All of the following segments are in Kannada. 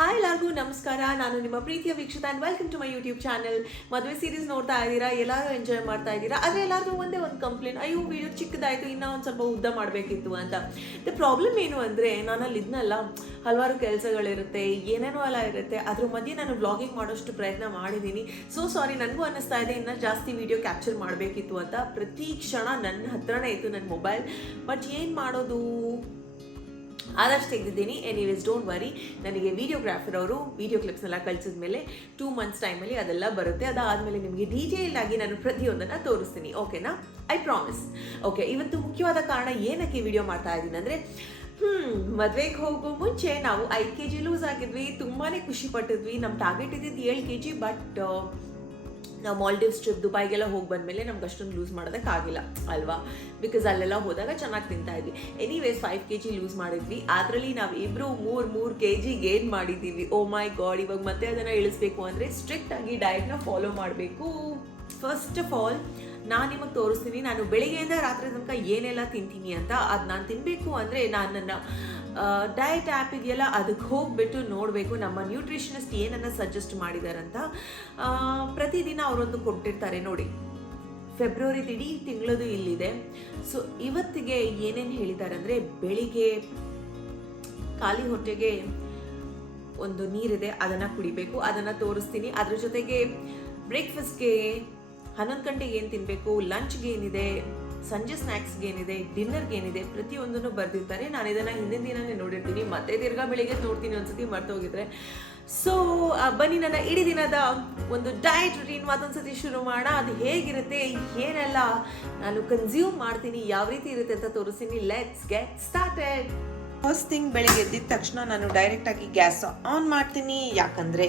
ಹಾಯ್ ಎಲ್ಲರಿಗೂ ನಮಸ್ಕಾರ. ನಾನು ನಿಮ್ಮ ಪ್ರೀತಿಯ Veekshitha and welcome to my YouTube channel. ಮದುವೆ ಸೀರೀಸ್ ನೋಡ್ತಾ ಇದ್ದೀರಾ, ಎಲ್ಲರೂ ಎಂಜಾಯ್ ಮಾಡ್ತಾ ಇದ್ದೀರಾ. ಆದರೆ ಎಲ್ಲರಿಗೂ ಒಂದೇ ಒಂದು ಕಂಪ್ಲೇಂಟ್, ಅಯ್ಯೋ ವಿಡಿಯೋ ಚಿಕ್ಕದಾಯಿತು, ಇನ್ನೂ ಒಂದು ಸ್ವಲ್ಪ ಉದ್ದ ಮಾಡಬೇಕಿತ್ತು ಅಂತ. ದ ಪ್ರಾಬ್ಲಮ್ ಏನು ಅಂದರೆ, ನಾನಲ್ಲಿ ಇದನ್ನೆಲ್ಲ ಹಲವಾರು ಕೆಲಸಗಳಿರುತ್ತೆ, ಏನೇನೋ ಎಲ್ಲ ಇರುತ್ತೆ. ಅದ್ರ ಮಧ್ಯೆ ನಾನು ವ್ಲಾಗಿಂಗ್ ಮಾಡೋಷ್ಟು ಪ್ರಯತ್ನ ಮಾಡಿದ್ದೀನಿ. ಸೊ ಸಾರಿ, ನನಗೂ ಅನ್ನಿಸ್ತಾ ಇದೆ ಇನ್ನೂ ಜಾಸ್ತಿ ವಿಡಿಯೋ ಕ್ಯಾಪ್ಚರ್ ಮಾಡಬೇಕಿತ್ತು ಅಂತ. ಪ್ರತಿ ಕ್ಷಣ ನನ್ನ ಹತ್ರನೇ ಇತ್ತು ನನ್ನ ಮೊಬೈಲ್. ಬಟ್ ಏನು ಮಾಡೋದು, ಆದಷ್ಟು ತೆಗೆದಿದ್ದೀನಿ. ಎನಿವೇಸ್ ಡೋಂಟ್ ವರಿ, ನನಗೆ ವಿಡಿಯೋಗ್ರಾಫರ್ ಅವರು ವಿಡಿಯೋ ಕ್ಲಿಪ್ಸ್ನೆಲ್ಲ ಕಳಿಸಿದ ಮೇಲೆ 2 months ಟೈಮಲ್ಲಿ ಅದೆಲ್ಲ ಬರುತ್ತೆ. ಅದಾದಮೇಲೆ ನಿಮಗೆ ಡೀಟೇಲ್ ಆಗಿ ನಾನು ಪ್ರತಿಯೊಂದನ್ನು ತೋರಿಸ್ತೀನಿ, ಓಕೆನಾ? I promise. ಓಕೆ, ಇವತ್ತು ಮುಖ್ಯವಾದ ಕಾರಣ ಏನಕ್ಕೆ ವಿಡಿಯೋ ಮಾಡ್ತಾ ಇದ್ದೀನಿ ಅಂದರೆ, ಮದುವೆಗೆ ಹೋಗೋ ಮುಂಚೆ ನಾವು 5 kg ಲೂಸ್ ಆಗಿದ್ವಿ, ತುಂಬಾ ಖುಷಿ ಪಟ್ಟಿದ್ವಿ. ನಮ್ಮ ಟಾರ್ಗೆಟ್ ಇದ್ದಿದ್ದು 7 kg. ಬಟ್ ನಾವು ಮಾಲ್ಡೀವ್ಸ್ ಟ್ರಿಪ್ ದುಬೈಗೆಲ್ಲ ಹೋಗಿ ಬಂದಮೇಲೆ ನಮ್ಗೆ ಅಷ್ಟೊಂದು ಲೂಸ್ ಮಾಡೋದಕ್ಕಾಗಿಲ್ಲ ಅಲ್ವಾ, ಬಿಕಾಸ್ ಅಲ್ಲೆಲ್ಲ ಹೋದಾಗ ಚೆನ್ನಾಗಿ ತಿಂತಾ ಇದ್ವಿ. ಎನಿವೇಸ್ 5 kg ಲೂಸ್ ಮಾಡಿದ್ವಿ. ಅದರಲ್ಲಿ ನಾವು ಇಬ್ಬರು 3 kg ಗೇನ್ ಮಾಡಿದ್ದೀವಿ. ಓ ಮೈ ಗಾಡ್, ಇವಾಗ ಮತ್ತೆ ಅದನ್ನು ಇಳಿಸ್ಬೇಕು ಅಂದರೆ ಸ್ಟ್ರಿಕ್ಟ್ ಆಗಿ ಡಯಟ್ನ ಫಾಲೋ ಮಾಡಬೇಕು. ಫಸ್ಟ್ ಆಫ್ ಆಲ್ ನಾನು ನಿಮಗೆ ತೋರಿಸ್ತೀನಿ, ನಾನು ಬೆಳಿಗ್ಗೆಯಿಂದ ರಾತ್ರಿ ತನಕ ಏನೆಲ್ಲ ತಿಂತೀನಿ ಅಂತ. ಅದು ನಾನು ತಿನ್ನಬೇಕು ಅಂದರೆ ನಾನು ನನ್ನ ಡಯಟ್ ಆ್ಯಪಿಗೆಲ್ಲ ಅದಕ್ಕೆ ಹೋಗಿಬಿಟ್ಟು ನೋಡಬೇಕು ನಮ್ಮ ನ್ಯೂಟ್ರಿಷನಿಸ್ಟ್ ಏನನ್ನು ಸಜೆಸ್ಟ್ ಮಾಡಿದಾರಂತ. ಪ್ರತಿದಿನ ಅವರೊಂದು ಕೊಟ್ಟಿರ್ತಾರೆ ನೋಡಿ. ಫೆಬ್ರವರಿ ಇಡೀ ತಿಂಗಳದು ಇಲ್ಲಿದೆ. ಸೊ ಇವತ್ತಿಗೆ ಏನೇನು ಹೇಳಿದ್ದಾರೆ ಅಂದರೆ, ಬೆಳಿಗ್ಗೆ ಖಾಲಿ ಹೊಟ್ಟೆಗೆ ಒಂದು ನೀರಿದೆ, ಅದನ್ನು ಕುಡಿಬೇಕು, ಅದನ್ನು ತೋರಿಸ್ತೀನಿ. ಅದ್ರ ಜೊತೆಗೆ ಬ್ರೇಕ್ಫಾಸ್ಟ್ಗೆ 11 ಗಂಟೆಗೆ ಏನು ತಿನ್ನಬೇಕು, ಲಂಚ್ಗೆ ಏನಿದೆ, ಸಂಜೆ ಸ್ನ್ಯಾಕ್ಸ್ಗೆ ಏನಿದೆ, ಡಿನ್ನರ್ಗೆ ಏನಿದೆ, ಪ್ರತಿಯೊಂದನ್ನು ಬರೆದಿರ್ತಾರೆ. ನಾನು ಇದನ್ನು ಹಿಂದಿನ ದಿನನೇ ನೋಡಿರ್ತೀನಿ, ಮತ್ತೆ ತಿರ್ಗಾ ಬೆಳಿಗ್ಗೆ ನೋಡ್ತೀನಿ ಒಂದ್ಸತಿ ಮರ್ತೋಗಿದ್ರೆ. ಸೊ ಬನ್ನಿ, ನನ್ನ ಇಡೀ ದಿನದ ಒಂದು ಡಯಟ್ ರುಟೀನ್ ಮತ್ತೊಂದ್ಸತಿ ಶುರು ಮಾಡೋಣ. ಅದು ಹೇಗಿರುತ್ತೆ, ಏನೆಲ್ಲ ನಾನು ಕನ್ಸ್ಯೂಮ್ ಮಾಡ್ತೀನಿ, ಯಾವ ರೀತಿ ಇರುತ್ತೆ ಅಂತ ತೋರಿಸ್ತೀನಿ. Let's get started. First thing, ಬೆಳಿಗ್ಗೆ ಎದ್ದಿದ ತಕ್ಷಣ ನಾನು ಡೈರೆಕ್ಟಾಗಿ ಗ್ಯಾಸ್ ಆನ್ ಮಾಡ್ತೀನಿ. ಯಾಕಂದರೆ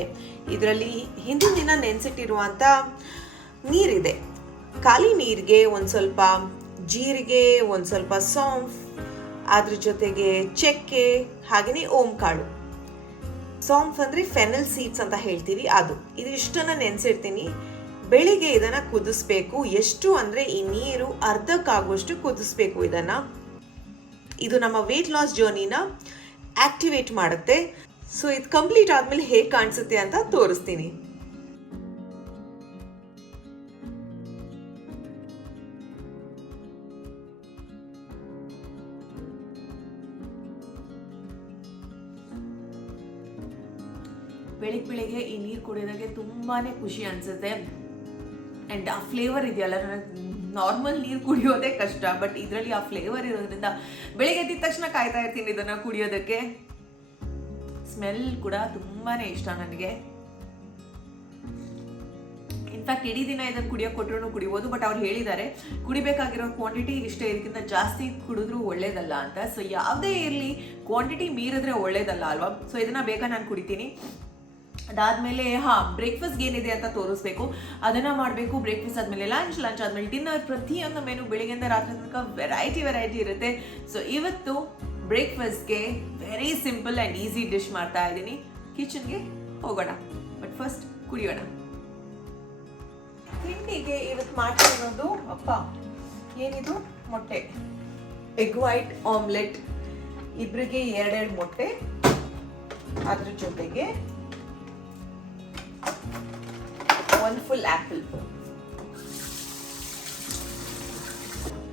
ಇದರಲ್ಲಿ ಹಿಂದಿನ ದಿನ ನೆನೆಸಿಟ್ಟಿರುವಂಥ ನೀರಿದೆ. ಖಾಲಿ ನೀರಿಗೆ ಒಂದು ಸ್ವಲ್ಪ ಜೀರಿಗೆ, ಒಂದು ಸ್ವಲ್ಪ ಸೌಂಫ್, ಅದ್ರ ಜೊತೆಗೆ ಚಕ್ಕೆ, ಹಾಗೆಯೇ ಓಂ ಕಾಳು. ಸೌಂಫ್ ಅಂದರೆ ಫೆನಲ್ ಸೀಡ್ಸ್ ಅಂತ ಹೇಳ್ತೀವಿ, ಅದು. ಇದಿಷ್ಟನ್ನು ನೆನೆಸಿರ್ತೀನಿ. ಬೆಳಿಗ್ಗೆ ಇದನ್ನು ಕುದಿಸ್ಬೇಕು. ಎಷ್ಟು ಅಂದರೆ ಈ ನೀರು ಅರ್ಧಕ್ಕಾಗುವಷ್ಟು ಕುದಿಸ್ಬೇಕು ಇದನ್ನು. ಇದು ನಮ್ಮ ವೆಯ್ಟ್ ಲಾಸ್ ಜರ್ನಿನ ಆಕ್ಟಿವೇಟ್ ಮಾಡುತ್ತೆ. ಸೊ ಇದು ಕಂಪ್ಲೀಟ್ ಆದಮೇಲೆ ಹೇಗೆ ಕಾಣಿಸುತ್ತೆ ಅಂತ ತೋರಿಸ್ತೀನಿ. ಬೆಳಿಗ್ಗೆ ಈ ನೀರು ಕುಡಿಯೋದಾಗೆ ತುಂಬಾ ಖುಷಿ ಅನಿಸುತ್ತೆ. ಆ್ಯಂಡ್ ಆ ಫ್ಲೇವರ್ ಇದೆಯಲ್ಲ, ನನಗೆ ನಾರ್ಮಲ್ ನೀರು ಕುಡಿಯೋದೇ ಕಷ್ಟ. ಬಟ್ ಇದರಲ್ಲಿ ಆ ಫ್ಲೇವರ್ ಇರೋದ್ರಿಂದ ಬೆಳಿಗ್ಗೆ ಎದ್ದಿದ ತಕ್ಷಣ ಕಾಯ್ತಾ ಇರ್ತೀನಿ ಇದನ್ನು ಕುಡಿಯೋದಕ್ಕೆ. ಸ್ಮೆಲ್ ಕೂಡ ತುಂಬಾ ಇಷ್ಟ ನನಗೆ. ಇನ್ಫ್ಯಾಕ್ಟ್ ಇಡೀ ದಿನ ಇದನ್ನು ಕುಡಿಯೋಕೆ ಕೊಟ್ಟರು ಕುಡಿಬೋದು. ಬಟ್ ಅವ್ರು ಹೇಳಿದ್ದಾರೆ ಕುಡಿಬೇಕಾಗಿರೋ ಕ್ವಾಂಟಿಟಿ ಇಷ್ಟೇ, ಇದಕ್ಕಿಂತ ಜಾಸ್ತಿ ಕುಡಿದ್ರೂ ಒಳ್ಳೇದಲ್ಲ ಅಂತ. ಸೊ ಯಾವುದೇ ಇರಲಿ, ಕ್ವಾಂಟಿಟಿ ಮೀರಿದ್ರೆ ಒಳ್ಳೇದಲ್ಲ ಅಲ್ವಾ. ಸೊ ಇದನ್ನು ಬೇಕಾ ನಾನು ಕುಡಿತೀನಿ. ಅದಾದಮೇಲೆ ಬ್ರೇಕ್ಫಾಸ್ಟ್ಗೆ ಏನಿದೆ ಅಂತ ತೋರಿಸ್ಬೇಕು, ಅದನ್ನು ಮಾಡಬೇಕು. ಬ್ರೇಕ್ಫಾಸ್ಟ್ ಆದಮೇಲೆ ಲಂಚ್ ಆದಮೇಲೆ ಡಿನ್ನರ್, ಪ್ರತಿಯೊಂದು ಮೆನು ಬೆಳಿಗ್ಗೆಯಿಂದ ರಾತ್ರಿ ತನಕ ವೆರೈಟಿ ಇರುತ್ತೆ. ಸೊ ಇವತ್ತು ಬ್ರೇಕ್ಫಾಸ್ಟ್ಗೆ very simple and easy dish ಮಾಡ್ತಾ ಇದ್ದೀನಿ. ಕಿಚನ್ಗೆ ಹೋಗೋಣ, ಬಟ್ ಫಸ್ಟ್ ಕುಡಿಯೋಣ. ತಿಂಡಿಗೆ ಇವತ್ತು ಮಾಡ್ತಿರೋದು ಏನಿದು, ಮೊಟ್ಟೆ, ಎಗ್ ವೈಟ್ ಆಮ್ಲೆಟ್. ಇಬ್ಬರಿಗೆ 2 ಮೊಟ್ಟೆ, ಅದ್ರ ಜೊತೆಗೆ 1 full ಆ್ಯಪಲ್.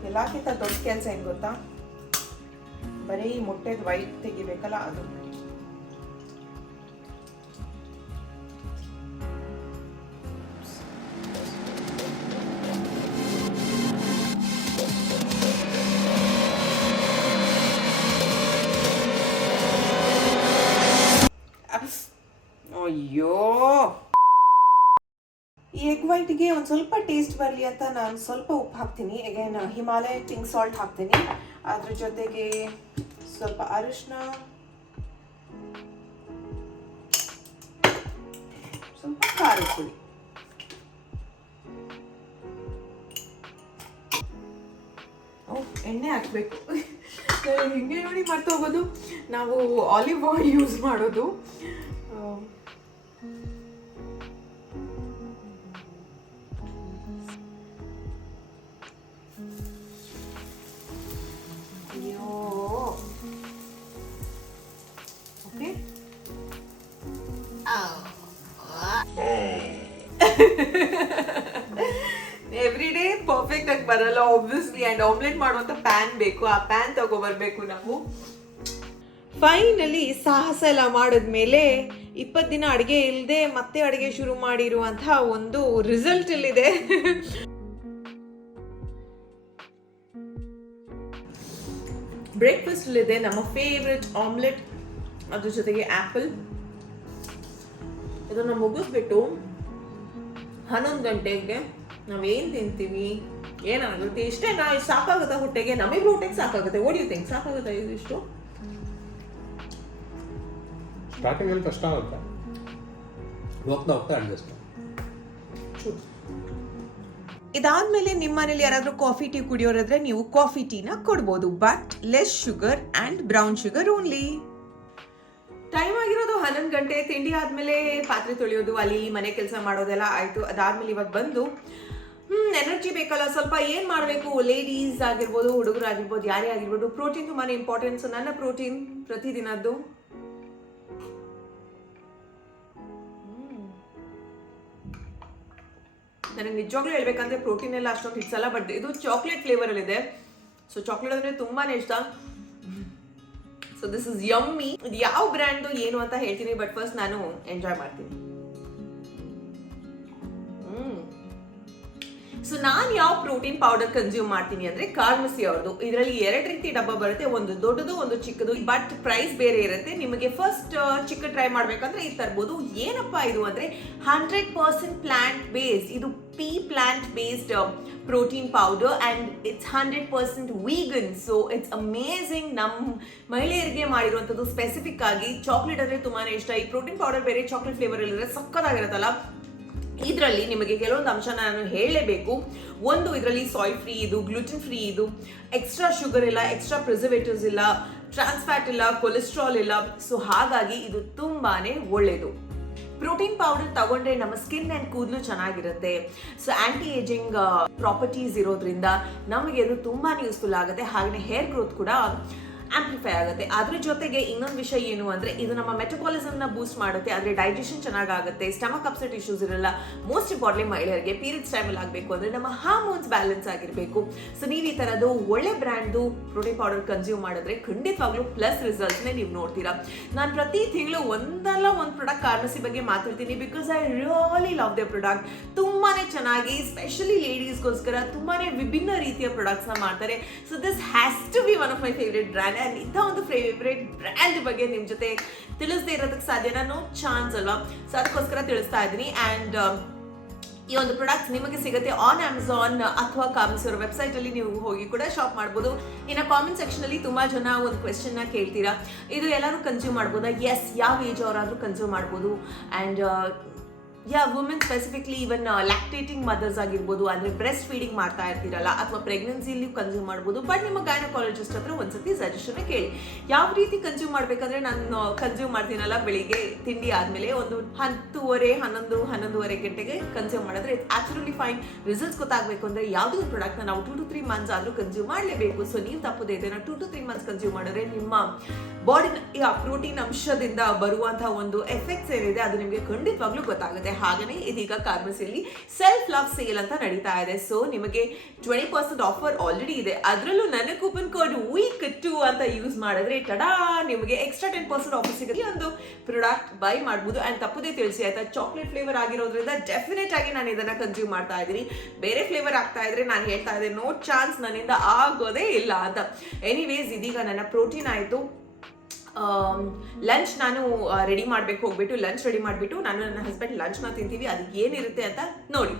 ಎಲ್ಲಕ್ಕಿಂತ ದೊಡ್ಡ ಕೆಲಸ ಏನು ಗೊತ್ತಾ, ಬರೀ ಮೊಟ್ಟೆದ ವೈಟ್ ತೆಗಿಬೇಕಲ್ಲ ಅದು. ಅಯ್ಯೋ, ಈ ಎಗ್ ವೈಟ್ಗೆ ಒಂದು ಸ್ವಲ್ಪ ಟೇಸ್ಟ್ ಬರಲಿ ಅಂತ ನಾನು ಸ್ವಲ್ಪ ಉಪ್ಪು ಹಾಕ್ತೀನಿ. ಅಗೇನ್ ಹಿಮಾಲಯನ್ ಪಿಂಕ್ ಸಾಲ್ಟ್ ಹಾಕ್ತೀನಿ. ಅದ್ರ ಜೊತೆಗೆ ಸ್ವಲ್ಪ ಅರಿಶಿನ, ಸ್ವಲ್ಪ ಖಾರದ ಪುಡಿ. ಎಣ್ಣೆ ಹಾಕಬೇಕು. ಹಿಂಗೆ ನೋಡಿ ಮರ್ತೋಗೋದು, ನಾವು ಆಲಿವ್ ಆಯಿಲ್ ಯೂಸ್ ಮಾಡೋದು. ಓಕೆ, ಎವ್ರಿ ಡೇ ಪರ್ಫೆಕ್ಟ್ ಆಗಿ ಬರಲ್ಲ ಆಬ್ವಿಯಸ್ಲಿ, ಅಂಡ್ ಆಮ್ಲೆಟ್ ಮಾಡುವಂತ ಪ್ಯಾನ್ ಬೇಕು. ಆ ಪ್ಯಾನ್ ತಗೊಬರ್ಬೇಕು ನಾವು. ಫೈನಲಿ ಸಾಹಸ ಎಲ್ಲ ಮಾಡಿದ್ಮೇಲೆ 20 ದಿನ ಅಡುಗೆ ಇಲ್ಲದೆ ಮತ್ತೆ ಅಡುಗೆ ಶುರು ಮಾಡಿರುವಂತಹ ಒಂದು ರಿಸಲ್ಟ್ ಇಲ್ಲಿದೆ. ಬ್ರೇಕ್ಫಾಸ್ಟ್ ಇಲ್ಲಿದೆ ನಮ್ಮ ಫೇವ್ರೆಟ್ ಆಮ್ಲೆಟ್, ಅದ್ರ ಜೊತೆಗೆ ಆ್ಯಪಲ್. ಇದನ್ನು ಮುಗಿಸ್ಬಿಟ್ಟು 11 ಗಂಟೆಗೆ ನಾವೇನು ತಿಂತೀವಿ, ಏನಾಗುತ್ತೆ, ಇಷ್ಟೇ ಸಾಕಾಗುತ್ತಾ ಹೊಟ್ಟೆಗೆ? ನಮಗೆ ಹೊಟ್ಟೆಗೆ ಸಾಕಾಗುತ್ತೆ. ಓಡಿ ಥಿಂಕ್ ಸಾಕಾಗುತ್ತಾ ಇದಿಷ್ಟು? ಸ್ಟಾರ್ಟಿಂಗ್ ಅಲ್ಲಿ ಕಷ್ಟ ಆಗುತ್ತೆ, ಹೋಗ್ತಾ ಹೋಗ್ತಾ ಅಡ್ಜಸ್ಟ್. ಇದಾದ್ಮೇಲೆ ನಿಮ್ಮ ಮನೇಲಿ ಯಾರಾದ್ರೂ ಕಾಫಿ ಟೀ ಕುಡಿಯೋರಾದ್ರೆ ನೀವು ಕಾಫಿ ಟೀನ ಕೊಡ್ಬೋದು, but less sugar and brown sugar only. Time ಆಗಿರೋದು 11 ಗಂಟೆ. ತಿಂಡಿ ಆದ್ಮೇಲೆ ಪಾತ್ರೆ ತೊಳೆಯೋದು, ಅಲ್ಲಿ ಮನೆ ಕೆಲಸ ಮಾಡೋದೆಲ್ಲ ಆಯ್ತು. ಅದಾದ್ಮೇಲೆ ಇವಾಗ ಬಂದು ಎನರ್ಜಿ ಬೇಕಲ್ಲ ಸ್ವಲ್ಪ, ಏನ್ ಮಾಡಬೇಕು? ಲೇಡೀಸ್ ಆಗಿರ್ಬೋದು, ಹುಡುಗರು ಆಗಿರ್ಬೋದು, ಯಾರೇ ಆಗಿರ್ಬೋದು, ಪ್ರೋಟೀನ್ ತುಂಬಾನೇ ಇಂಪಾರ್ಟೆನ್ಸ್. ನನ್ನ ಪ್ರೋಟೀನ್ ಪ್ರತಿದಿನದ್ದು ನನಗೆ ನಿಜವಾಗ್ಲೂ ಹೇಳ್ಬೇಕಂದ್ರೆ ಪ್ರೋಟೀನ್ ಎಲ್ಲ ಅಷ್ಟೊಂದು ಹಿಡ್ಸಲ್ಲ, ಬಟ್ ಇದು ಚಾಕ್ಲೇಟ್ ಫ್ಲೇವರ್ ಅಲ್ಲಿ ಇದೆ. ಸೊ ಚಾಕ್ಲೇಟ್ ಅಂದ್ರೆ ತುಂಬಾನೇ ಇಷ್ಟ. So this is yummy. ಇದು ಯಾವ ಬ್ರ್ಯಾಂಡು ಏನು ಅಂತ ಹೇಳ್ತೀನಿ, ಬಟ್ ಫಸ್ಟ್ ನಾನು ಎಂಜಾಯ್ ಮಾಡ್ತೀನಿ. ಸೊ ನಾನು ಯಾವ ಪ್ರೋಟೀನ್ ಪೌಡರ್ ಕನ್ಸ್ಯೂಮ್ ಮಾಡ್ತೀನಿ ಅಂದ್ರೆ ಕಾರ್ಮಸಿ ಅವ್ರದ್ದು. ಇದರಲ್ಲಿ 2 ರೀತಿ ಡಬ್ಬ ಬರುತ್ತೆ, ಒಂದು ದೊಡ್ಡದು ಒಂದು ಚಿಕ್ಕದು, ಬಟ್ ಪ್ರೈಸ್ ಬೇರೆ ಇರುತ್ತೆ. ನಿಮಗೆ ಫಸ್ಟ್ ಚಿಕ್ಕ ಟ್ರೈ ಮಾಡ್ಬೇಕಂದ್ರೆ ಇದು ತರ್ಬೋದು. ಏನಪ್ಪಾ ಇದು ಅಂದ್ರೆ 100% ಪ್ಲಾಂಟ್ ಬೇಸ್ಡ್, ಇದು pea plant based protein powder and it's 100% vegan. So it's amazing. ನಮ್ಮ ಮಹಿಳೆಯರಿಗೆ ಮಾಡಿರುವಂಥದ್ದು. ಸ್ಪೆಸಿಫಿಕ್ ಆಗಿ ಚಾಕ್ಲೇಟ್ ಅಂದ್ರೆ ತುಂಬಾನೇ ಇಷ್ಟ. ಈ ಪ್ರೋಟೀನ್ ಪೌಡರ್ ಬೇರೆ ಚಾಕ್ಲೇಟ್ ಫ್ಲೇವರ್ ಇಲ್ಲದ್ರೆ ಸಕ್ಕತ್ತಾಗಿರುತ್ತಲ್ಲ. ಇದರಲ್ಲಿ ನಿಮಗೆ ಕೆಲವೊಂದು ಅಂಶ ನಾನು ಹೇಳಲೇಬೇಕು. ಒಂದು, ಇದರಲ್ಲಿ ಸಾಯ್ ಫ್ರೀ ಇದು, ಗ್ಲೂಟನ್ ಫ್ರೀ ಇದು, ಎಕ್ಸ್ಟ್ರಾ ಶುಗರ್ ಇಲ್ಲ, ಎಕ್ಸ್ಟ್ರಾ ಪ್ರಿಸರ್ವೇಟಿವ್ಸ್ ಇಲ್ಲ, ಟ್ರಾನ್ಸ್ ಫ್ಯಾಟ್ ಇಲ್ಲ, ಕೊಲೆಸ್ಟ್ರಾಲ್ ಇಲ್ಲ. ಸೊ ಹಾಗಾಗಿ ಇದು ತುಂಬಾನೇ ಒಳ್ಳೆಯದು. ಪ್ರೋಟೀನ್ ಪೌಡರ್ ತಗೊಂಡ್ರೆ ನಮ್ಮ ಸ್ಕಿನ್ ಅಂಡ್ ಕೂದಲು ಚೆನ್ನಾಗಿರುತ್ತೆ. ಸೊ ಆಂಟಿ ಏಜಿಂಗ್ ಪ್ರಾಪರ್ಟೀಸ್ ಇರೋದ್ರಿಂದ ನಮಗೆ ಅದು ತುಂಬಾನೇ ಯೂಸ್ಫುಲ್ ಆಗುತ್ತೆ. ಹಾಗೆ ಹೇರ್ ಗ್ರೋತ್ ಕೂಡ ಆಂಪ್ಲಿಫೈ ಆಗುತ್ತೆ. ಅದ್ರ ಜೊತೆಗೆ ಇನ್ನೊಂದು ವಿಷಯ ಏನು ಅಂದ್ರೆ ಇದು ನಮ್ಮ ಮೆಟಬಾಲಿಸಮ್ನ ಬೂಸ್ಟ್ ಮಾಡುತ್ತೆ, ಆದ್ರೆ ಡೈಜೆಷನ್ ಚೆನ್ನಾಗುತ್ತೆ, ಸ್ಟಮಕ್ ಅಪ್ಸೆಟ್ ಇಶ್ಯೂಸ್ ಇರಲ್ಲ. ಮೋಸ್ಟ್ ಇಂಪಾರ್ಟೆಂಟ್ಲಿ ಮಹಿಳೆಯರಿಗೆ ಪೀರಿಯಡ್ಸ್ ಟೈಮಲ್ಲಿ ಆಗಬೇಕು ಅಂದ್ರೆ ನಮ್ಮ ಹಾರ್ಮೋನ್ಸ್ ಬ್ಯಾಲೆನ್ಸ್ ಆಗಿರಬೇಕು. ಸೊ ನೀವು ಈ ತರದ್ದು ಒಳ್ಳೆ ಬ್ರ್ಯಾಂಡು ಪ್ರೋಟೀನ್ ಪೌಡರ್ ಕನ್ಸ್ಯೂಮ್ ಮಾಡಿದ್ರೆ ಖಂಡಿತವಾಗ್ಲೂ ಪ್ಲಸ್ ರಿಸಲ್ಟ್ಸ್ನೇ ನೀವು ನೋಡ್ತೀರಾ. ನಾನು ಪ್ರತಿ ತಿಂಗಳು ಒಂದಲ್ಲ ಒಂದು ಪ್ರಾಡಕ್ಟ್ ಕಾರ್ಮಸಿ ಬಗ್ಗೆ ಮಾತಾಡ್ತೀನಿ, because I really love the product. ತುಂಬಾನೇ ಚೆನ್ನಾಗಿ, ಸ್ಪೆಷಲಿ ಲೇಡೀಸ್ಗೋಸ್ಕರ ತುಂಬಾನೇ ವಿಭಿನ್ನ ರೀತಿಯ ಪ್ರಾಡಕ್ಟ್ಸ್ನ ಮಾಡ್ತಾರೆ. So this has to be one of my favourite brand. And ಇಂಥ ಒಂದು ಫೇವ್ರೆಟ್ ಬ್ರ್ಯಾಂಡ್ ಬಗ್ಗೆ ನಿಮ್ಮ ಜೊತೆ ತಿಳಿಸದೇ ಇರೋದಕ್ಕೆ ಸಾಧ್ಯನಾ? ನೋ ಚಾನ್ಸ್ ಅಲ್ವಾ. ಸೊ ಅದಕ್ಕೋಸ್ಕರ ತಿಳಿಸ್ತಾ ಇದ್ದೀನಿ. ಆ್ಯಂಡ್ ಈ ಒಂದು ಪ್ರಾಡಕ್ಟ್ಸ್ ನಿಮಗೆ ಸಿಗುತ್ತೆ ಆನ್ ಅಮೆಝಾನ್ ಅಥವಾ ಕಾರ್ಮಸಿ ಅವರ ವೆಬ್ಸೈಟ್ ಅಲ್ಲಿ ನೀವು ಹೋಗಿ ಕೂಡ ಶಾಪ್ ಮಾಡ್ಬೋದು. ಇನ್ನು ಕಾಮೆಂಟ್ ಸೆಕ್ಷನ್ ಅಲ್ಲಿ ತುಂಬಾ ಜನ ಒಂದು ಕ್ವೆಶ್ಚನ್ ನ ಕೇಳ್ತೀರಾ, ಇದು ಎಲ್ಲರೂ ಕನ್ಸ್ಯೂಮ್ ಮಾಡ್ಬೋದಾ? ಎಸ್, ಯಾವ ಏಜ್ ಅವರಾದ್ರೂ ಕನ್ಸ್ಯೂಮ್ ಮಾಡ್ಬೋದು. And women specifically even lactating mother's ಆಗಿರ್ಬೋದು, ಅಂದರೆ ಬ್ರೆಸ್ಟ್ ಫೀಡಿಂಗ್ ಮಾಡ್ತಾ ಇರ್ತೀರಲ್ಲ, ಅಥವಾ ಪ್ರೆಗ್ನೆನ್ಸಿಲಿ ಕನ್ಸ್ಯೂಮ್ ಮಾಡ್ಬೋದು. ಬಟ್ ನಿಮ್ಮ ಗೈನಕಾಲಜಿಸ್ಟ್ ಹತ್ರ ಒಂದ್ಸತಿ ಸಜೆಷನ್ ಕೇಳಿ. ಯಾವ ರೀತಿ ಕನ್ಸ್ಯೂಮ್ ಮಾಡ್ಬೇಕಂದ್ರೆ, ನಾನು ಕನ್ಸ್ಯೂಮ್ ಮಾಡ್ತೀನಲ್ಲ ಬೆಳಿಗ್ಗೆ ತಿಂಡಿ ಆದಮೇಲೆ ಒಂದು 10:30-11 ಗಂಟೆಗೆ ಕನ್ಸ್ಯೂಮ್ ಮಾಡಿದ್ರೆ ಇಟ್ಸ್ ಆಬ್ಸಲ್ಯೂಟ್ಲಿ ಫೈನ್. ರಿಸಲ್ಟ್ಸ್ ಗೊತ್ತಾಗಬೇಕು ಅಂದರೆ ಯಾವುದೇ ಒಂದು ಪ್ರಾಡಕ್ಟ್ನ ನಾವು 2 to 3 ಮಂತ್ಸ್ ಆದರೂ ಕನ್ಸ್ಯೂಮ್ ಮಾಡಲೇಬೇಕು. ಸೊ ನೀವು ತಪ್ಪದೇ ಇದನ್ನು 2 to 3 ಮಂತ್ಸ್ ಕನ್ಸ್ಯೂಮ್ ಮಾಡಿದ್ರೆ ನಿಮ್ಮ ಬಾಡಿನ ಪ್ರೋಟೀನ್ ಅಂಶದಿಂದ ಬರುವಂತಹ ಒಂದು ಎಫೆಕ್ಟ್ಸ್ ಏನಿದೆ ಅದು ನಿಮಗೆ ಖಂಡಿತವಾಗ್ಲೂ ಗೊತ್ತಾಗುತ್ತೆ. ಹಾಗನೇ ಇದೀಗ ಕಾರ್ಮಸಿಯಲ್ಲಿ ಸೆಲ್ಫ್ ಲವ್ ಸೇಲ್ ಅಂತ ನಡೀತಾ ಇದೆ. ಸೊ ನಿಮಗೆ 20% ಆಫರ್ ಆಲ್ರೆಡಿ ಇದೆ. ಅದರಲ್ಲೂ ನನ್ನ ಕೂಪನ್ ಕೋಡ್ ವೀಕ್ 2 ಅಂತ ಯೂಸ್ ಮಾಡಿದ್ರೆ ಟಡಾ ನಿಮಗೆ ಎಕ್ಸ್ಟ್ರಾ 10% ಆಫರ್ ಸಿಗುತ್ತೆ. ಈ ಒಂದು ಪ್ರಾಡಕ್ಟ್ ಬೈ ಮಾಡ್ಬೋದು. ಅಂಡ್ ತಪ್ಪದೇ ತಿಳಿಸಿ ಆಯ್ತಾ, ಚಾಕ್ಲೇಟ್ ಫ್ಲೇವರ್ ಆಗಿರೋದ್ರಿಂದ ಡೆಫಿನೆಟ್ ಆಗಿ ನಾನು ಇದನ್ನ ಕನ್ಸ್ಯೂಮ್ ಮಾಡ್ತಾ ಇದ್ದೀನಿ. ಬೇರೆ ಫ್ಲೇವರ್ ಆಗ್ತಾ ಇದ್ರೆ ನಾನು ಹೇಳ್ತಾ ಇದ್ದೆ ನೋ ಚಾನ್ಸ್, ನನ್ನಿಂದ ಆಗೋದೇ ಇಲ್ಲ ಅಂತ. ಎನಿವೇಸ್, ಇದೀಗ ನನ್ನ ಪ್ರೋಟೀನ್ ಆಯಿತು. ಲಂಚ್ ನಾನು ರೆಡಿ ಮಾಡ್ಬೇಕು, ಹೋಗ್ಬಿಟ್ಟು ಲಂಚ್ ರೆಡಿ ಮಾಡಿಬಿಟ್ಟು ನಾನು ನನ್ನ ಹಸ್ಬೆಂಡ್ ಲಂಚ್ನ ತಿಂತೀವಿ. ಅದು ಏನಿರುತ್ತೆ ಅಂತ ನೋಡಿ.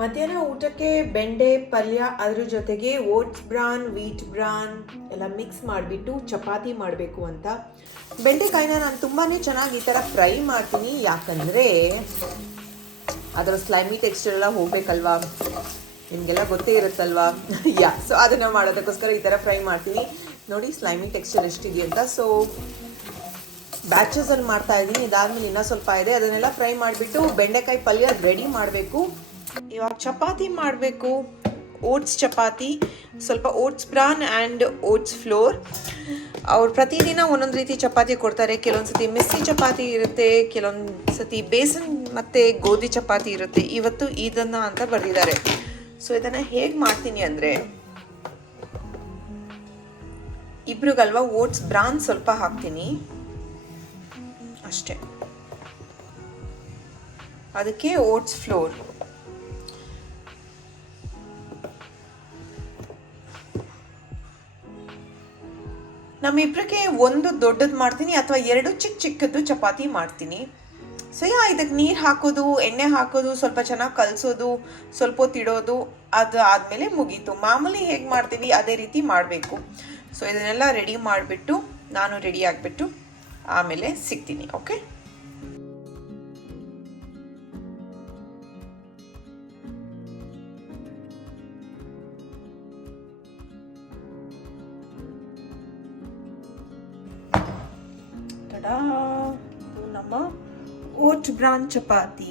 ಮಧ್ಯಾಹ್ನ ಊಟಕ್ಕೆ ಬೆಂಡೆ ಪಲ್ಯ, ಅದ್ರ ಜೊತೆಗೆ ಓಟ್ಸ್ ಬ್ರಾನ್, ವೀಟ್ ಬ್ರಾನ್ ಎಲ್ಲ ಮಿಕ್ಸ್ ಮಾಡಿಬಿಟ್ಟು ಚಪಾತಿ ಮಾಡಬೇಕು ಅಂತ. ಬೆಂಡೆಕಾಯಿನ ನಾನು ತುಂಬಾ ಚೆನ್ನಾಗಿ ಈ ಥರ ಫ್ರೈ ಮಾಡ್ತೀನಿ, ಯಾಕಂದರೆ ಅದರ ಸ್ಲೈಮಿ ಟೆಕ್ಸ್ಚರ್ ಎಲ್ಲ ಹೋಗ್ಬೇಕಲ್ವಾ, ನಿಮಗೆಲ್ಲ ಗೊತ್ತೇ ಇರುತ್ತಲ್ವಾ. ಸೊ ಅದನ್ನು ಮಾಡೋದಕ್ಕೋಸ್ಕರ ಈ ಥರ ಫ್ರೈ ಮಾಡ್ತೀನಿ. ನೋಡಿ ಸ್ಲೈಮಿ ಟೆಕ್ಸ್ಚರ್ ಎಷ್ಟಿದೆ ಅಂತ. ಸೊ ಬ್ಯಾಚಸಲ್ಲಿ ಮಾಡ್ತಾ ಇದ್ದೀನಿ. ಇದಾದ್ಮೇಲೆ ಇನ್ನೂ ಸ್ವಲ್ಪ ಇದೆ, ಅದನ್ನೆಲ್ಲ ಫ್ರೈ ಮಾಡಿಬಿಟ್ಟು ಬೆಂಡೆಕಾಯಿ ಪಲ್ಯ ರೆಡಿ ಮಾಡಬೇಕು. ಇವಾಗ ಚಪಾತಿ ಮಾಡಬೇಕು. ಓಟ್ಸ್ ಚಪಾತಿ, ಸ್ವಲ್ಪ oats bran and oats flour. ಅವ್ರು ಪ್ರತಿದಿನ ಒಂದೊಂದು ರೀತಿ ಚಪಾತಿ ಕೊಡ್ತಾರೆ. ಕೆಲವೊಂದು ಸತಿ ಮೆಸ್ಸಿ ಚಪಾತಿ ಇರುತ್ತೆ, ಕೆಲವೊಂದು ಸತಿ ಬೇಸನ್ ಮತ್ತು ಗೋಧಿ ಚಪಾತಿ ಇರುತ್ತೆ. ಇವತ್ತು ಇದನ್ನು ಅಂತ ಬರೆದಿದ್ದಾರೆ. ಸೊ ಇದನ್ನು ಹೇಗೆ ಮಾಡ್ತೀನಿ ಅಂದರೆ, ಇಬ್ರಿಗಲ್ವಾ ಓಟ್ಸ್ ಬ್ರಾನ್ ಸ್ವಲ್ಪ ಹಾಕ್ತೀನಿ ಅಷ್ಟೇ. ಅದಕ್ಕೆ ಓಟ್ಸ್ ಫ್ಲೋರ್. ನಮ್ಮಿಬ್ರಿಗೆ ಒಂದು ದೊಡ್ಡದು ಮಾಡ್ತೀನಿ ಅಥವಾ ಎರಡು ಚಿಕ್ಕ ಚಿಕ್ಕದ್ದು ಚಪಾತಿ ಮಾಡ್ತೀನಿ. ಸೊ ಇದಕ್ಕೆ ನೀರು ಹಾಕೋದು, ಎಣ್ಣೆ ಹಾಕೋದು, ಸ್ವಲ್ಪ ಚೆನ್ನಾಗಿ ಕಲಸೋದು, ಸ್ವಲ್ಪ ಹೊತ್ತು ಇಡೋದು, ಅದು ಆದಮೇಲೆ ಮುಗೀತು. ಮಾಮೂಲಿ ಹೇಗೆ ಮಾಡ್ತೀವಿ ಅದೇ ರೀತಿ ಮಾಡಬೇಕು. ಸೊ ಇದನ್ನೆಲ್ಲ ರೆಡಿ ಮಾಡಿಬಿಟ್ಟು ನಾನು ರೆಡಿ ಆಗಿಬಿಟ್ಟು ಆಮೇಲೆ ಸಿಗ್ತೀನಿ. ಓಕೆ, ಇದು ನಮ್ಮ ಓಟ್ ಬ್ರಾನ್ ಚಪಾತಿ.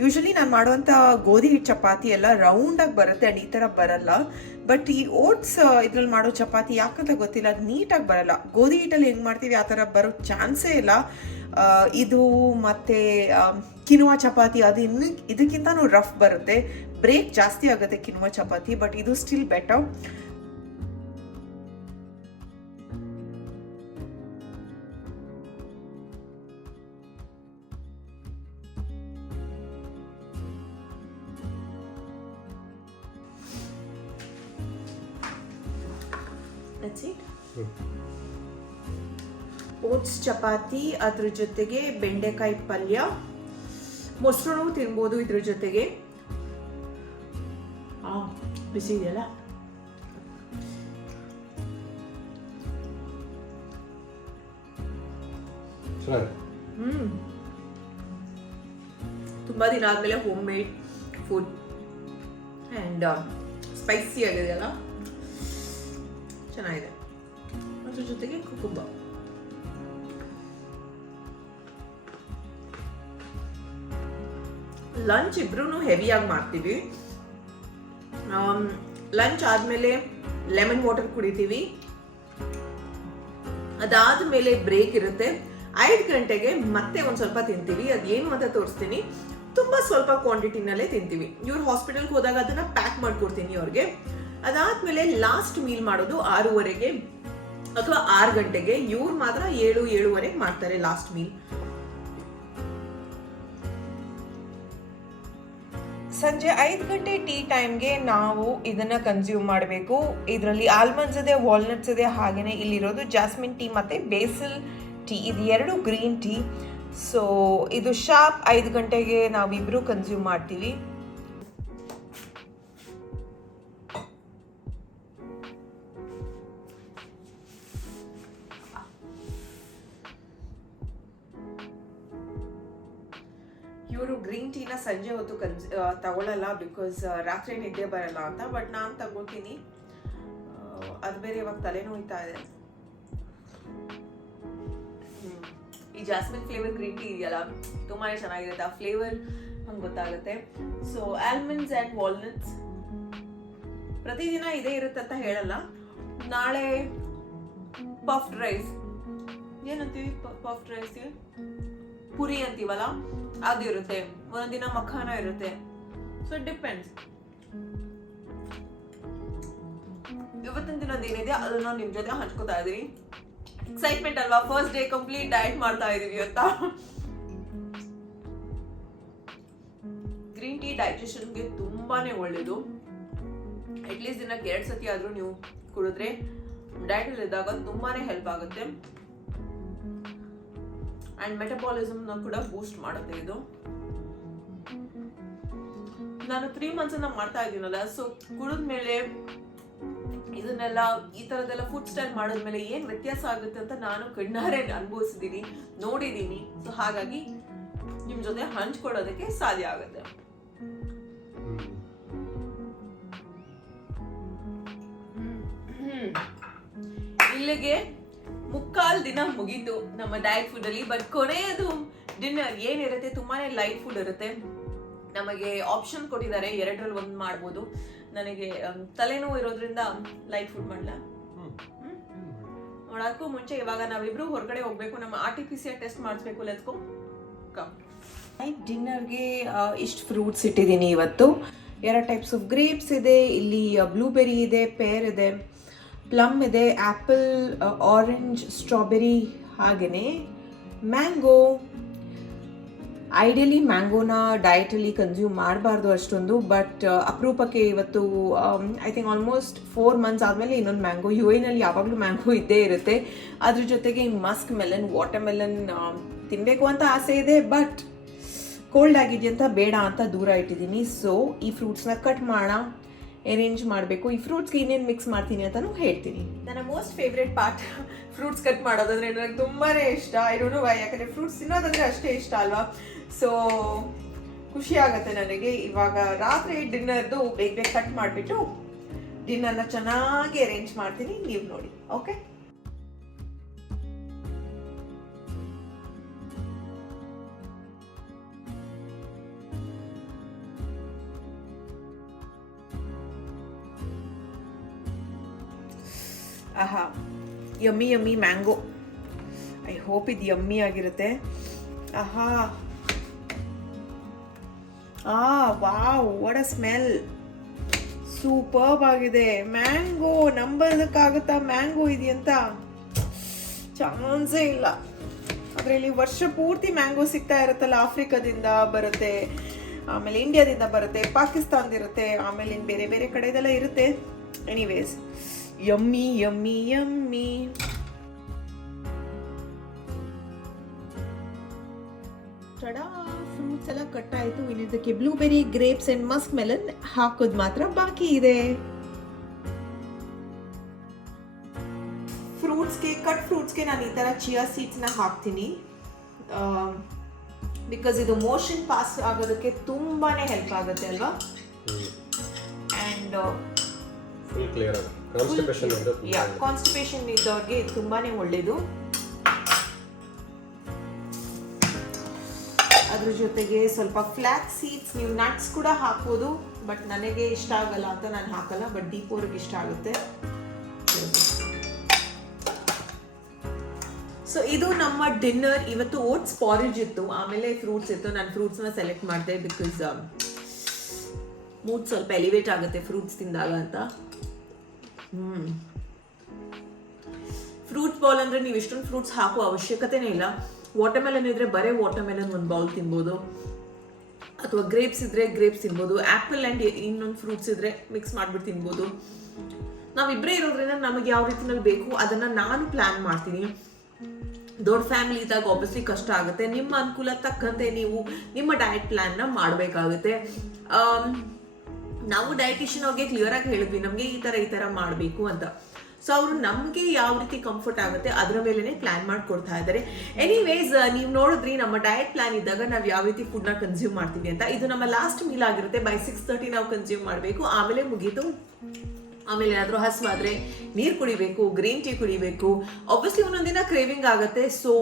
ಯೂಶಲಿ ನಾನು ಮಾಡುವಂಥ ಗೋಧಿ ಹಿಟ್ಟು ಚಪಾತಿ ಎಲ್ಲ ರೌಂಡಾಗಿ ಬರುತ್ತೆ ಆ್ಯಂಡ್ ಈ ಥರ ಬರಲ್ಲ. ಬಟ್ ಈ ಓಟ್ಸ್ ಇದ್ರಲ್ಲಿ ಮಾಡೋ ಚಪಾತಿ ಯಾಕಂತ ಗೊತ್ತಿಲ್ಲ, ಅದು ನೀಟಾಗಿ ಬರಲ್ಲ. ಗೋಧಿ ಹಿಟ್ಟಲ್ಲಿ ಹೆಂಗೆ ಮಾಡ್ತೀವಿ ಆ ಥರ ಬರೋ ಚಾನ್ಸೇ ಇಲ್ಲ. ಇದು ಮತ್ತು ಕಿನುವ ಚಪಾತಿ ಅದು ಇದಕ್ಕಿಂತನೂ ರಫ್ ಬರುತ್ತೆ, ಬ್ರೇಕ್ ಜಾಸ್ತಿ ಆಗುತ್ತೆ ಕಿನುವ ಚಪಾತಿ. ಬಟ್ ಇದು ಸ್ಟಿಲ್ ಬೆಟರ್. ಓಟ್ಸ್ ಚಪಾತಿ, ಅದ್ರ ಜೊತೆಗೆ ಬೆಂಡೆಕಾಯಿ ಪಲ್ಯ, ಮೊಸರು ತಿನ್ಬೋದು ಇದ್ರ ಜೊತೆಗೆ. ಬಿಸಿ ಇದೆಯಲ್ಲ, ತುಂಬಾ ದಿನ ಆದ್ಮೇಲೆ home made food and spicy ಆಗಿದೆಯಲ್ಲ, ಚೆನ್ನಾಗಿದೆ. ಅದ್ರ ಜೊತೆಗೆ ಕುಕುಂಬ. ಲಂಚ್ ಇಬ್ರು ಹೆವಿಯಾಗಿ ಮಾಡ್ತೀವಿ. ಲಂಚ್ ಆದ್ಮೇಲೆ ಲೆಮನ್ ವಾಟರ್ ಕುಡಿತೀವಿ. ಅದಾದ್ಮೇಲೆ ಬ್ರೇಕ್ ಇರುತ್ತೆ. 5 ಗಂಟೆಗೆ ಮತ್ತೆ ಒಂದ್ ಸ್ವಲ್ಪ ತಿಂತೀವಿ. ಅದೇನು ಅಂತ ತೋರಿಸ್ತೀನಿ. ತುಂಬಾ ಸ್ವಲ್ಪ ಕ್ವಾಂಟಿಟಿನಲ್ಲೇ ತಿಂತೀವಿ. ಇವ್ರು ಹಾಸ್ಪಿಟಲ್ಗೆ ಹೋದಾಗ ಅದನ್ನ ಪ್ಯಾಕ್ ಮಾಡ್ಕೊಡ್ತೀನಿ ಅವ್ರಿಗೆ. ಅದಾದ್ಮೇಲೆ ಲಾಸ್ಟ್ ಮೀಲ್ ಮಾಡೋದು 6:30ಗೆ ಅಥವಾ 6 ಗಂಟೆಗೆ. ಇವ್ರು ಮಾತ್ರ 7-7:30 ಮಾಡ್ತಾರೆ ಲಾಸ್ಟ್ ಮೀಲ್. ಸಂಜೆ 5 ಗಂಟೆ ಟೀ ಟೈಮ್ಗೆ ನಾವು ಇದನ್ನ ಕನ್ಸ್ಯೂಮ್ ಮಾಡಬೇಕು. ಇದರಲ್ಲಿ ಆಲ್ಮಂಡ್ಸ್ ಇದೆ, ವಾಲ್ನಟ್ಸ್ ಇದೆ, ಹಾಗೇನೆ ಇಲ್ಲಿರೋದು ಜಾಸ್ಮಿನ್ ಟೀ ಮತ್ತೆ ಬೇಸಿಲ್ ಟೀ. ಇದು 2 ಗ್ರೀನ್ ಟೀ. ಸೊ ಇದು ಶಾರ್ಪ್ 5 ಗಂಟೆಗೆ ನಾವಿಬ್ರು ಕನ್ಸ್ಯೂಮ್ ಮಾಡ್ತೀವಿ. ಇವರು ಗ್ರೀನ್ ಟೀನ ಸಂಜೆ ಹೊತ್ತು ತಗೊಳ್ಳಲ್ಲ, ಬಿಕಾಸ್ ರಾತ್ರಿ ನಿದ್ದೆ ಬರಲ್ಲ ಅಂತ. ಬಟ್ ನಾನು ತಗೋತೀನಿ. ಅದು ಬೇರೆ ಇವಾಗ ತಲೆನೋಯ್ತಾ ಇದೆ. ಈ ಜಾಸ್ಮಿನ್ ಫ್ಲೇವರ್ ಗ್ರೀನ್ ಟೀ ಇದೆಯಲ್ಲ, ತುಂಬಾನೇ ಚೆನ್ನಾಗಿರುತ್ತೆ. ಆ ಫ್ಲೇವರ್ ಹಂಗೆ ಗೊತ್ತಾಗುತ್ತೆ. ಸೊ ಆಲ್ಮಂಡ್ಸ್ ಆ್ಯಂಡ್ ವಾಲ್ನಟ್ಸ್ ಪ್ರತಿದಿನ ಇದೇ ಇರುತ್ತೆ ಅಂತ ಹೇಳಲ್ಲ. ನಾಳೆ ಪಫ್ಡ್ ರೈಸ್, ಏನಂತೀವಿ ಪಫ್ಡ್ ರೈಸ್, ಪುರಿ ಅಂತೀವಲ್ಲ, ಅದು ಇರುತ್ತೆ. ಒಂದೊಂದಿನ ಮಖಾನ ಇರುತ್ತೆ. So it depends. ಇವತ್ತಿನ ದಿನದ ಏನಿದೆ ಅದನ್ನ ನಿಮ್ ಜೊತೆ ಹಂಚ್ಕೋತಾ ಇದೀನಿ. ಎಕ್ಸೈಟ್ಮೆಂಟ್ ಅಲ್ವಾ, ಫಸ್ಟ್ ಡೇ ಕಂಪ್ಲೀಟ್ ಡಯಟ್ ಮಾಡ್ತಾ ಇದೀವಿ ಅಂತ. ಗ್ರೀನ್ ಟೀ ಡೈಜೆಷನ್ಗೆ ತುಂಬಾನೇ ಒಳ್ಳೇದು. ಅಟ್ಲೀಸ್ಟ್ ದಿನಕ್ಕೆ 2 ಸತಿ ಆದ್ರೂ ನೀವು ಕುಡಿದ್ರೆ ಡಯಟ್ ಅಲ್ಲಿ ಇದ್ದಾಗ ತುಂಬಾನೇ ಹೆಲ್ಪ್ ಆಗುತ್ತೆ. ಅಂಡ್ ಮೆಟಬಾಲಿಸಮ್ ನ ಕೂಡ ಬೂಸ್ಟ್ ಮಾಡುತ್ತೆ ಇದು. ನಾನು 3 months ಮಾಡ್ತಾ ಇದ್ದೀನಲ್ಲ, ಸೊ ಕುಡಿದ್ಮೇಲೆ ಇದನ್ನೆಲ್ಲ ಈ ತರದೆಲ್ಲ ಫುಡ್ ಸ್ಟೈಲ್ ಮಾಡಿದ್ಮೇಲೆ ಏನ್ ವ್ಯತ್ಯಾಸ ಆಗುತ್ತೆ ಅಂತ ನಾನು ಕಣ್ಣಾರೆ ಅನುಭವಿಸಿದೀನಿ, ನೋಡಿದೀನಿ. ಸೊ ಹಾಗಾಗಿ ನಿಮ್ ಜೊತೆ ಹಂಚ್ಕೊಡೋದಕ್ಕೆ ಸಾಧ್ಯ ಆಗುತ್ತೆ. ಇಲ್ಲಿಗೆ 3 ಮುಕ್ಕಾಲು ದಿನ ಮುಗೀತು ನಮ್ಮ ಡಯಟ್ ಫುಡ್ಡಲ್ಲಿ. ಬಟ್ ಕೊನೆಯದು ಡಿನ್ನರ್ ಏನಿರುತ್ತೆ ತುಂಬಾ ಲೈಟ್ ಫುಡ್ ಇರುತ್ತೆ. ನಮಗೆ ಆಪ್ಷನ್ ಕೊಟ್ಟಿದ್ದಾರೆ, 2ರಲ್ಲಿ 1 ಮಾಡ್ಬೋದು. ನನಗೆ ತಲೆನೋವು ಇರೋದ್ರಿಂದ ಲೈಟ್ ಫುಡ್ ಮಾಡಲ. ನೋಡೋಕ್ಕೂ ಮುಂಚೆ ಇವಾಗ ನಾವಿಬ್ರು ಹೊರಗಡೆ ಹೋಗ್ಬೇಕು, ನಮ್ಮ RT-PCR ಟೆಸ್ಟ್ ಮಾಡಿಸ್ಬೇಕು. Let's go. ನೈಟ್ ಡಿನ್ನರ್ಗೆ ಇಷ್ಟು ಫ್ರೂಟ್ಸ್ ಇಟ್ಟಿದ್ದೀನಿ ಇವತ್ತು. 2 ಟೈಪ್ಸ್ ಆಫ್ ಗ್ರೇಪ್ಸ್ ಇದೆ ಇಲ್ಲಿ, ಬ್ಲೂಬೆರಿ ಇದೆ, ಪೇರ್ ಇದೆ, ಪ್ಲಮ್ ಇದೆ, ಆ್ಯಪಲ್, ಆರೆಂಜ್, ಸ್ಟ್ರಾಬೆರಿ, ಹಾಗೆಯೇ ಮ್ಯಾಂಗೋ. ಐಡಿಯಲಿ ಮ್ಯಾಂಗೋನ ಡಯಟಲ್ಲಿ ಕನ್ಸ್ಯೂಮ್ ಮಾಡಬಾರ್ದು ಅಷ್ಟೊಂದು, ಬಟ್ ಅಪರೂಪಕ್ಕೆ ಇವತ್ತು ಐ ಥಿಂಕ್ ಆಲ್ಮೋಸ್ಟ್ 4 ಮಂತ್ಸ್ ಆದಮೇಲೆ ಇನ್ನೊಂದು ಮ್ಯಾಂಗೋ. UAEನಲ್ಲಿ ಯಾವಾಗಲೂ ಮ್ಯಾಂಗೋ ಇದ್ದೇ ಇರುತ್ತೆ. ಅದ್ರ ಜೊತೆಗೆ ಮಸ್ಕ್ ಮೆಲನ್, ವಾಟರ್ ಮೆಲನ್ ತಿನ್ನಬೇಕು ಅಂತ ಆಸೆ ಇದೆ, ಬಟ್ ಕೋಲ್ಡ್ ಆಗಿದೆಯಂತ ಬೇಡ ಅಂತ ದೂರ ಇಟ್ಟಿದ್ದೀನಿ. ಸೊ ಈ ಫ್ರೂಟ್ಸ್ನ ಕಟ್ ಮಾಡೋಣ, ಅರೇಂಜ್ ಮಾಡಬೇಕು. ಈ ಫ್ರೂಟ್ಸ್ಗೆ ಇನ್ನೇನು ಮಿಕ್ಸ್ ಮಾಡ್ತೀನಿ ಅಂತಲೂ ಹೇಳ್ತೀನಿ. ನನ್ನ most favourite part fruits cut ಮಾಡೋದಂದ್ರೆ ನನಗೆ ತುಂಬಾ ಇಷ್ಟ. ಐ ಡೋಂಟ್ ನೋ ವೈ, ಯಾಕಂದರೆ ಫ್ರೂಟ್ಸ್ ತಿನ್ನೋದಂದರೆ ಅಷ್ಟೇ ಇಷ್ಟ ಅಲ್ವಾ. ಸೊ ಖುಷಿ ಆಗುತ್ತೆ ನನಗೆ. ಇವಾಗ ರಾತ್ರಿ ಡಿನ್ನರ್ದು ಬೇಗ ಕಟ್ ಮಾಡಿಬಿಟ್ಟು ಡಿನ್ನರ್ನ ಚೆನ್ನಾಗಿ ಅರೇಂಜ್ ಮಾಡ್ತೀನಿ, ನೀವು ನೋಡಿ. ಓಕೆ, ಆಹಾ, ಯಮ್ಮಿ ಮ್ಯಾಂಗೋ. ಐ ಹೋಪ್ ಇದು ಯಮ್ಮಿ ಆಗಿರುತ್ತೆ. ಆಹಾ, wow, what a smell, superb ಆಗಿದೆ. ಮ್ಯಾಂಗೋ ನಂಬೋದಕ್ಕಾಗುತ್ತಾ ಮ್ಯಾಂಗೋ ಇದೆಯಂತ? ಚಾನ್ಸೇ ಇಲ್ಲ. ಅದರಲ್ಲಿ ವರ್ಷ ಪೂರ್ತಿ ಮ್ಯಾಂಗೋ ಸಿಗ್ತಾ ಇರುತ್ತಲ್ಲ, ಆಫ್ರಿಕಾದಿಂದ ಬರುತ್ತೆ, ಆಮೇಲೆ ಇಂಡಿಯಾದಿಂದ ಬರುತ್ತೆ, ಪಾಕಿಸ್ತಾನದಿರುತ್ತೆ, ಆಮೇಲೆ ಇನ್ನು ಬೇರೆ ಬೇರೆ ಕಡೆದೆಲ್ಲ ಇರುತ್ತೆ. Anyways, yummy yummy yummy. Tada, fruits ಎಲ್ಲ ಕಟ್ ಆಯಿತು. ಇನ್ನಿದ್ದಕ್ಕೆ blueberry, grapes and muskmelon ಹಾಕೋದು ಮಾತ್ರ ಬಾಕಿ ಇದೆ. ಕಟ್ ಫ್ರೂಟ್ಸ್ಗೆ ನಾನು ಈ ಥರ ಚಿಯಾ ಸೀಡ್ಸ್ನ ಹಾಕ್ತೀನಿ, ಬಿಕಾಸ್ ಇದು ಮೋಷನ್ ಪಾಸ್ ಆಗೋದಕ್ಕೆ ತುಂಬಾ ಹೆಲ್ಪ್ ಆಗುತ್ತೆ ಅಲ್ವಾ. ಆ್ಯಂಡ್ ಫುಲ್ ಕ್ಲಿಯರ್ ಆಗುತ್ತೆ. ಕಾನ್ಸ್ಟಿಪೇಷನ್ ಇದ್ದವ್ರಿಗೆ ಇದು ತುಂಬಾ ಒಳ್ಳೆಯದು. ಅದ್ರ ಜೊತೆಗೆ ಸ್ವಲ್ಪ ಫ್ಲ್ಯಾಕ್ಸ್ ಸೀಡ್ಸ್, ನೀವು ನಟ್ಸ್ ಕೂಡ ಹಾಕ್ಬೋದು, ಬಟ್ ನನಗೆ ಇಷ್ಟ ಆಗಲ್ಲ ಅಂತ ನಾನು ಹಾಕಲ್ಲ, ಬಟ್ ದೀಪವ್ರಿಗೆ ಇಷ್ಟ ಆಗುತ್ತೆ. ಸೊ ಇದು ನಮ್ಮ ಡಿನ್ನರ್. ಇವತ್ತು ಓಟ್ಸ್ ಪಾರಿಜ್ ಇತ್ತು, ಆಮೇಲೆ ಫ್ರೂಟ್ಸ್ ಇತ್ತು. ನಾನು ಫ್ರೂಟ್ಸ್ನ ಸೆಲೆಕ್ಟ್ ಮಾಡಿದೆ ಬಿಕಾಸ್ ಮೂಡ್ ಸ್ವಲ್ಪ ಎಲಿವೇಟ್ ಆಗುತ್ತೆ ಫ್ರೂಟ್ಸ್ ತಿಂದಾಗ ಅಂತ. ಫ್ರೂಟ್ ಬೌಲ್ ಅಂದರೆ ನೀವು ಇಷ್ಟೊಂದು ಫ್ರೂಟ್ಸ್ ಹಾಕೋ ಅವಶ್ಯಕತೆನೇ ಇಲ್ಲ. ವಾಟರ್ ಮೆಲನ್ ಇದ್ರೆ ಬರೀ ವಾಟರ್ ಮೆಲನ್ ಒಂದು ಬೌಲ್ ತಿನ್ಬೋದು, ಅಥವಾ ಗ್ರೇಪ್ಸ್ ಇದ್ರೆ ಗ್ರೇಪ್ಸ್ ತಿನ್ಬೋದು, ಆ್ಯಪಲ್ ಆ್ಯಂಡ್ ಇನ್ನೊಂದು ಫ್ರೂಟ್ಸ್ ಇದ್ರೆ ಮಿಕ್ಸ್ ಮಾಡಿಬಿಟ್ಟು ತಿನ್ಬೋದು. ನಾವಿಬ್ಬರೇ ಇರೋದ್ರಿಂದ ನಮಗೆ ಯಾವ ರೀತಿನಲ್ಲಿ ಬೇಕು ಅದನ್ನು ನಾನು ಪ್ಲ್ಯಾನ್ ಮಾಡ್ತೀನಿ. ದೊಡ್ಡ ಫ್ಯಾಮಿಲಿ ಇದ್ದಾಗ ಆಬ್ವಿಯಸ್ಲಿ ಕಷ್ಟ ಆಗುತ್ತೆ. ನಿಮ್ಮ ಅನುಕೂಲ ತಕ್ಕಂತೆ ನೀವು ನಿಮ್ಮ ಡಯಟ್ ಪ್ಲ್ಯಾನ್ನ ಮಾಡಬೇಕಾಗುತ್ತೆ. ನಾವು ಡಯಟಿಷಿಯನ್ ಅವ್ರಿಗೆ ಕ್ಲಿಯರಾಗಿ ಹೇಳಿದ್ವಿ ನಮಗೆ ಈ ಥರ ಮಾಡಬೇಕು ಅಂತ. ಸೊ ಅವರು ನಮಗೆ ಯಾವ ರೀತಿ ಕಂಫರ್ಟ್ ಆಗುತ್ತೆ ಅದರ ಮೇಲೇ ಪ್ಲ್ಯಾನ್ ಮಾಡಿಕೊಡ್ತಾ ಇದ್ದಾರೆ. ಎನಿವೇಸ್, ನೀವು ನೋಡಿದ್ರಿ ನಮ್ಮ ಡಯಟ್ ಪ್ಲ್ಯಾನ್ ಇದ್ದಾಗ ನಾವು ಯಾವ ರೀತಿ ಫುಡ್ನ ಕನ್ಸ್ಯೂಮ್ ಮಾಡ್ತೀವಿ ಅಂತ. ಇದು ನಮ್ಮ ಲಾಸ್ಟ್ ಮೀಲ್ ಆಗಿರುತ್ತೆ. ಬೈ 6:30 ನಾವು ಕನ್ಸ್ಯೂಮ್ ಮಾಡಬೇಕು, ಆಮೇಲೆ ಮುಗೀತು. ಆಮೇಲೆ ಏನಾದರೂ ಹಸುವಾದರೆ ನೀರು ಕುಡಿಬೇಕು, ಗ್ರೀನ್ ಟೀ ಕುಡಿಬೇಕು. ಆಬ್ವಿಯಸ್ಲಿ ಒಂದೊಂದಿನ ಕ್ರೇವಿಂಗ್ ಆಗುತ್ತೆ. ಸೊ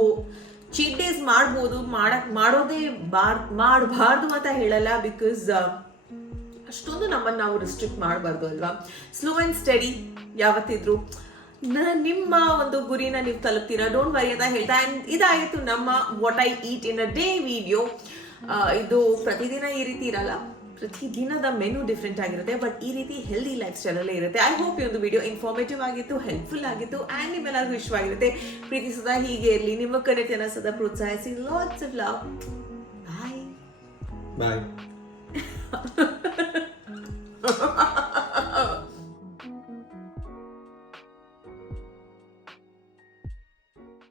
ಚೀಟ್ ಡೇಸ್ ಮಾಡ್ಬೋದು, ಮಾಡೋದೇ ಮಾಡಬಾರ್ದು ಅಂತ ಹೇಳಲ್ಲ, ಬಿಕಾಸ್ ಅಷ್ಟೊಂದು ನಮ್ಮನ್ನು ನಾವು ರಿಸ್ಟ್ರಿಕ್ಟ್ ಮಾಡಬಾರ್ದು ಅಲ್ವಾ. ಸ್ಲೋ ಆ್ಯಂಡ್ ಸ್ಟಡಿ ಯಾವತ್ತಿದ್ರು ನಿಮ್ಮ ಒಂದು ಗುರಿನ ನೀವು ತಲುಪ್ತೀರಾ. ಡೋಂಟ್ ವರಿ ಅಂತ ಹೇಳ್ತಾ. ಆ್ಯಂಡ್ ಇದಾಯಿತು ನಮ್ಮ what I eat in a day video. ಇದು ಪ್ರತಿದಿನ ಈ ರೀತಿ ಇರಲ್ಲ, ಪ್ರತಿದಿನದ ಮೆನು ಡಿಫ್ರೆಂಟ್ ಆಗಿರುತ್ತೆ, ಬಟ್ ಈ ರೀತಿ ಹೆಲ್ದಿ ಲೈಫ್ ಸ್ಟೈಲಲ್ಲೇ ಇರುತ್ತೆ. ಐ ಹೋಪ್ ಈ ಒಂದು ವಿಡಿಯೋ ಇನ್ಫಾರ್ಮೇಟಿವ್ ಆಗಿತ್ತು, ಹೆಲ್ಪ್ಫುಲ್ ಆಗಿತ್ತು, ಆ್ಯಂಡ್ ನಿಮ್ಮೆಲ್ಲರಿಗೂ ಇಷ್ಟವಾಗಿರುತ್ತೆ. ಪ್ರೀತಿ ಸದಾ ಹೀಗೆ ಇರಲಿ, ನಿಮ್ಮ ಕನೆಕ್ಟನ್ನು ಸದಾ ಪ್ರೋತ್ಸಾಹಿಸಿ. Lots of love. Bye bye.